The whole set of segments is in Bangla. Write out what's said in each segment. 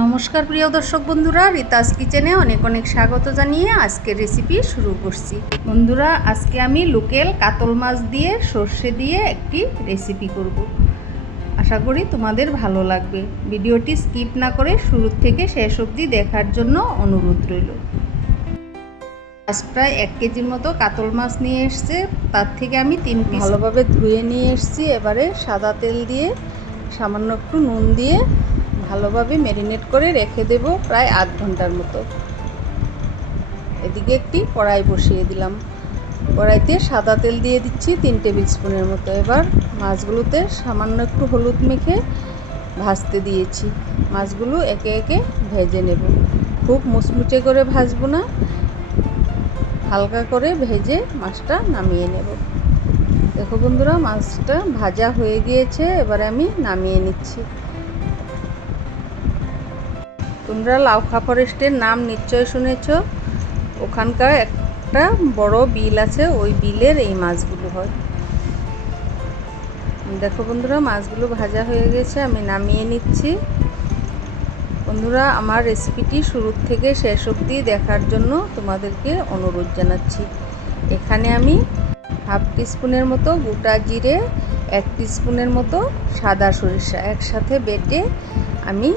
নমস্কার প্রিয় দর্শক বন্ধুরা, রিতাস কিচেনে অনেক অনেক স্বাগত জানিয়ে আজকের রেসিপি শুরু করছি। বন্ধুরা, আজকে আমি লোকেল কাতল মাছ দিয়ে সর্ষে দিয়ে একটি রেসিপি করব। আশা করি তোমাদের ভালো লাগবে। ভিডিওটি স্কিপ না করে শুরু থেকে শেষ অবধি দেখার জন্য অনুরোধ রইল। আজ প্রায় এক কেজির মতো কাতল মাছ নিয়ে এসছে। তার থেকে আমি তিন ভালোভাবে ধুয়ে নিয়ে এসছি। এবারে সাদা তেল দিয়ে সামান্য একটু নুন দিয়ে ভালোভাবে ম্যারিনেট করে রেখে দেব প্রায় আধ ঘণ্টার মতো। এদিকে একটি কড়াই বসিয়ে দিলাম। কড়াইতে সাদা তেল দিয়ে দিচ্ছি তিন টেবিল স্পুনের মতো। এবার মাছগুলোতে সামান্য একটু হলুদ মেখে ভাজতে দিয়েছি। মাছগুলো একে একে ভেজে নেব। খুব মুচমুচে করে ভাজবো না। হালকা করে ভেজে মাছটা নামিয়ে নেব। দেখো বন্ধুরা, মাছটা ভাজা হয়ে গিয়েছে। এবারে আমি নামিয়ে নিচ্ছি। তোমরা লাউখা ফরেস্টের নাম নিশ্চয় শুনেছ। ওখানকার একটা বড় বিল আছে, ওই বিলের এই মাছগুলো হয়। দেখো বন্ধুরা, মাছগুলো ভাজা হয়ে গেছে, আমি নামিয়ে নিচ্ছি। বন্ধুরা, আমার রেসিপিটি শুরুর থেকে শেষ অবধি দেখার জন্য তোমাদেরকে অনুরোধ জানাচ্ছি। এখানে আমি হাফ টিস্পুনের মতো গোটা জিরে, এক টিস্পুনের মতো সাদা সরিষা একসাথে বেটে আমি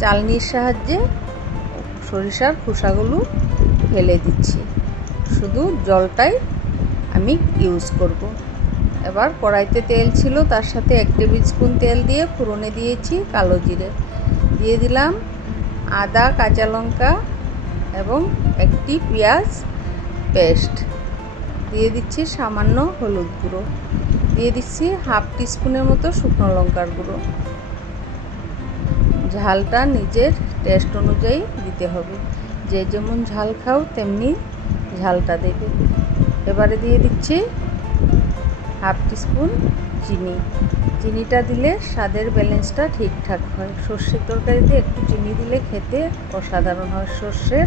চালনির সাহায্যে সরিষার খোসাগুলো ফেলে দিচ্ছি। শুধু জলটাই আমি ইউজ করব। এবার কড়াইতে তেল ছিল, তার সাথে এক টেবিল স্পুন তেল দিয়ে ফুরনে দিয়েছি কালো জিরে। দিয়ে দিলাম আদা, কাঁচা লঙ্কা এবং একটি পেঁয়াজ পেস্ট। দিয়ে দিচ্ছি সামান্য হলুদ গুঁড়ো। দিয়ে দিচ্ছি হাফ টিস্পুনের মতো শুকনো লঙ্কার গুঁড়ো। ঝালটা নিজের টেস্ট অনুযায়ী দিতে হবে। যে যেমন ঝাল খাও, তেমনি ঝালটা দেবে। এবারে দিয়ে দিচ্ছি হাফ টিস্পুন চিনি। চিনিটা দিলে স্বাদের ব্যালেন্সটা ঠিকঠাক হয়। সর্ষের তরকারিতে একটু চিনি দিলে খেতে অসাধারণ হয়। সর্ষের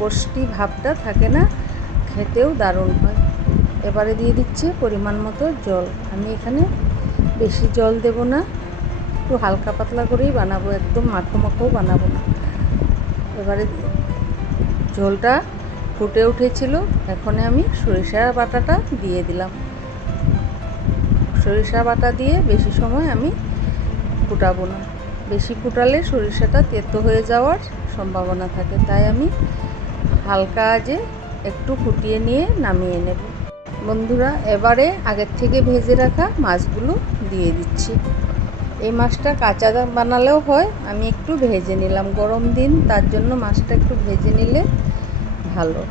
কষ্টি ভাবটা থাকে না, খেতেও দারুণ হয়। এবারে দিয়ে দিচ্ছি পরিমাণ মতো জল। আমি এখানে বেশি জল দেব না। একটু হালকা পাতলা করেই বানাবো, একদম মাখো মাখোও বানাবো। না এবারে ঝোলটা ফুটে উঠেছিল, এখন আমি সরিষা বাটাটা দিয়ে দিলাম। সরিষা বাটা দিয়ে বেশি সময় আমি ফুটাবো না। বেশি ফুটালে সরিষাটা তেতো হয়ে যাওয়ার সম্ভাবনা থাকে, তাই আমি হালকা আজে একটু ফুটিয়ে নিয়ে নামিয়ে নেব। বন্ধুরা, এবারে আগের থেকে ভেজে রাখা মাছগুলো দিয়ে দিচ্ছি। এই মাছটা কাঁচা বানালেও হয়। আমি একটু ভেজে নিলাম গরম দিন, তার জন্য মাছটা একটু ভেজে নিলে ভালো।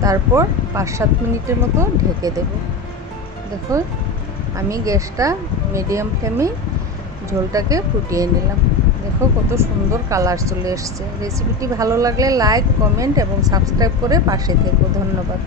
তারপর পাঁচ সাত মিনিটের মতো ঢেকে দেব। দেখো, আমি গ্যাসটা মিডিয়াম ফ্লেমে ঝোলটাকে ফুটিয়ে নিলাম। দেখো কত সুন্দর কালার চলে এসছে। রেসিপিটি ভালো লাগলে লাইক, কমেন্ট এবং সাবস্ক্রাইব করে পাশে থেকো। ধন্যবাদ।